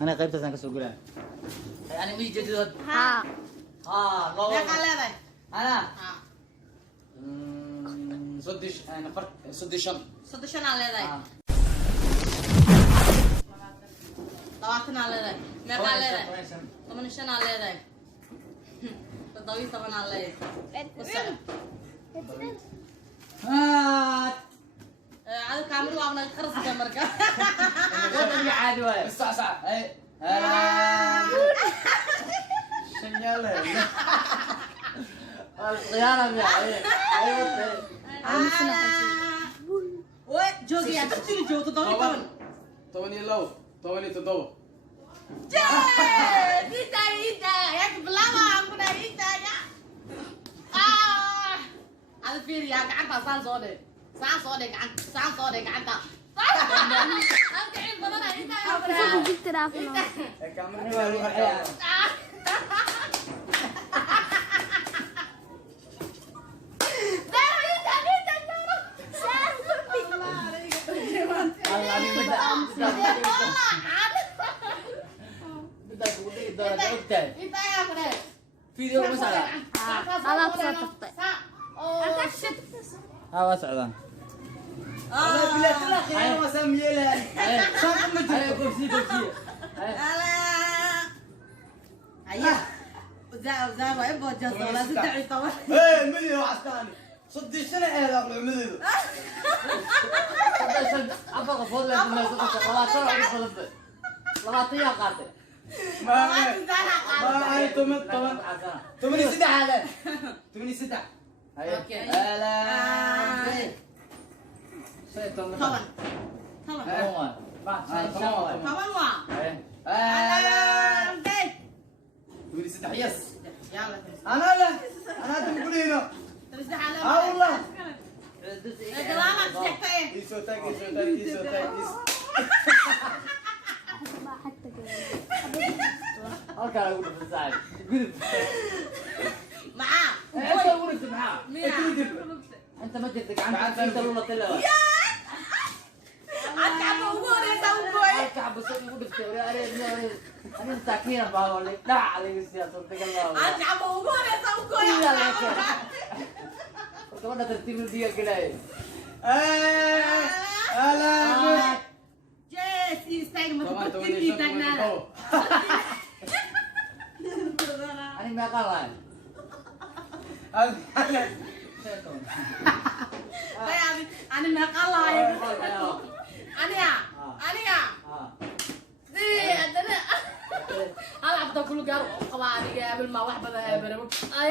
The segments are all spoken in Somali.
أنا قريبت أنا كسوقلها يعني مش جديد ها الله يا خالد أنا صدش أنا فرق صدشان صدشان على ذا طوعتنا على ذا ما على ذا طبعا شان على ذا تضوي طبعا على ذا هذا كامل وعمل خرص كمركا هذا عادي واي بس صح اي هلا شنياله الخيانة يا ايوه وجوجي يا تشيل جو تضوي طبعا طبعا يلو طبعا يتضوى Ida ya kebelawa aku dah Ida ya. Ada fir ya gacanta saan soo dhig gacanta. Halka in badan Ida ya. جبت رافنا كامل حياه فيديو مسألة أنا بصوت ها واسعة انا بلاد الاخير ما سميلها صاحب ما هاي كرسي Ayah. Udah bae bocah soalnya sudah ditawar. ايه ملي وعستاني صدق السنه ايه الاقل ملي apa ke foto yang benar itu lawasan atau foto lawati ya kate ما هاي تمني سدع هذا تمني سدع Oke. هلا saya tahu Kawan. Kawan. Kawan wah. هلا Deh. تمني سدع يس Yalla. انا لا انا تقول هنا Terus dah halam. اه والله Selamat sejak teh. يسوتك حتى كده oke aku udah selesai Maaf. انت ورثت معاه Mia. انت ما جدك عنك انت لولا تلا Aku apa umur dia tahu gue. الكعب بس ورثت انا مساكين بقول لك لا عليك السياسه صدق الله Aku apa umur dia tahu gue. iya lah كمان ترتيب dia كده هلا Yes, istag طبعا matutulog kita na. انا ما قال Kaya ani nakala ya. Ani ya. Di, ada na. Hal abda kullu gar qawani ya bil ma wax bada ya barabu. Ay.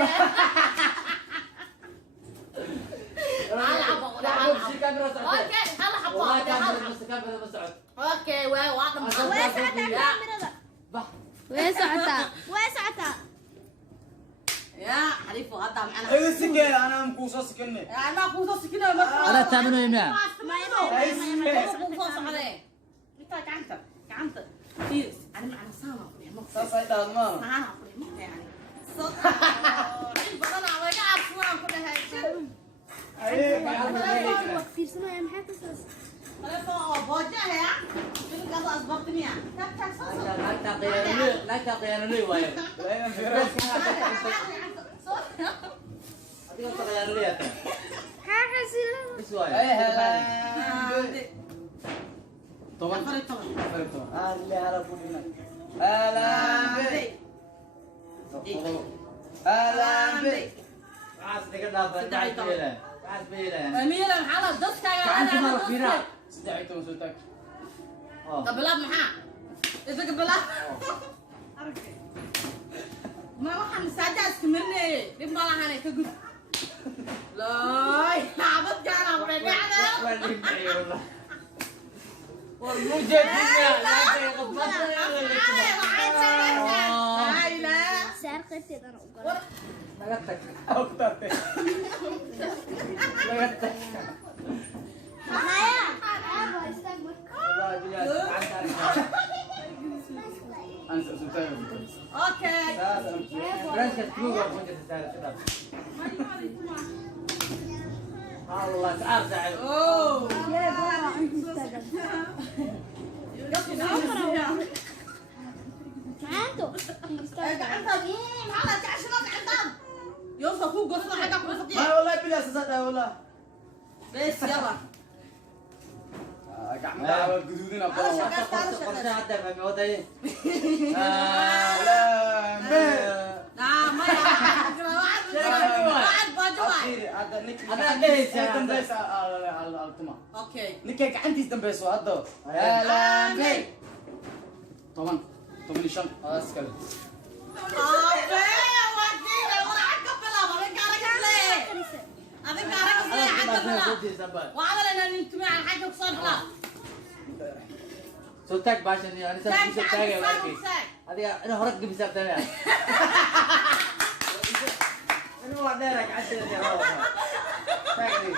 Hal abda qada hal. Okay, hal abda. والله كاميرا بس كاميرا بس عد Okay, waa waa dhammaan. واسعتها Ya, harifu hada macana. ايه السكه انا مكوسه سكني Ana ku soo sikina ma. انا تعملوا يمنا اي سكه ku soo socday. Inta gacanta. Fiis, ani macana sama. صاصا ما Sana ku yani. So. In badan way ka afwan ku dhahay. ايه كثير سنة يا محيط أساس Telepon bocah ya. Ini kaso asbabnya ya. Tak sosok. لا تقيان لي وين لا ينفرس هذيك تقيان لي ها حسين ايش وين ايه هلا طبعا طبعا طبعا. اللي عرفوني هناك هلا هلا بك عاس دقيقة دابا دعي بيله عاس بيله Emila maxaa dadka كانت مرة فينا استعيتوا سلطك qabilaad maxaa isa qabilaad ma waxaan masaaja iska marnay dib ma lahan ka gud looy naabad gaana qeexda والله والله والموجة سعر قيمتي أنا أقول لقيتك اكثر لقيتك مايا أبغى استقبل والله بجد انسى سلطك okay برنس كتلوغا وجه تسال كده الله تعال ساعد oh يا بابا أنت استقبل macaanto gacantaad maxaa jeceshana gacantaad yoosa ku gosla xagga ku ما fadhiya والله بلا صدق والله bes yalla قاعد دعوة جدودنا أنا بقى شغال. qorshe hadda fahmi waday لا ما naa maya waxaad baajo waay أخير هذا نك هذا ليش هذا؟ دمبيس على التما okay نك عندي دمبيس هذا لا ما طبعا طبعا نشان أسكال abe waadiina war xagga bilaab adin gaaraga lee adin gaaraga lee xagga bilaab waxaad leedahay nin tumi aan xagga ku soo bilaab soo tag baashan iyo anisa Tag, bisha tag, taagay tag, waakay tag. adiga ina hore ka bisab taagay ina waa dheer gacanta taagay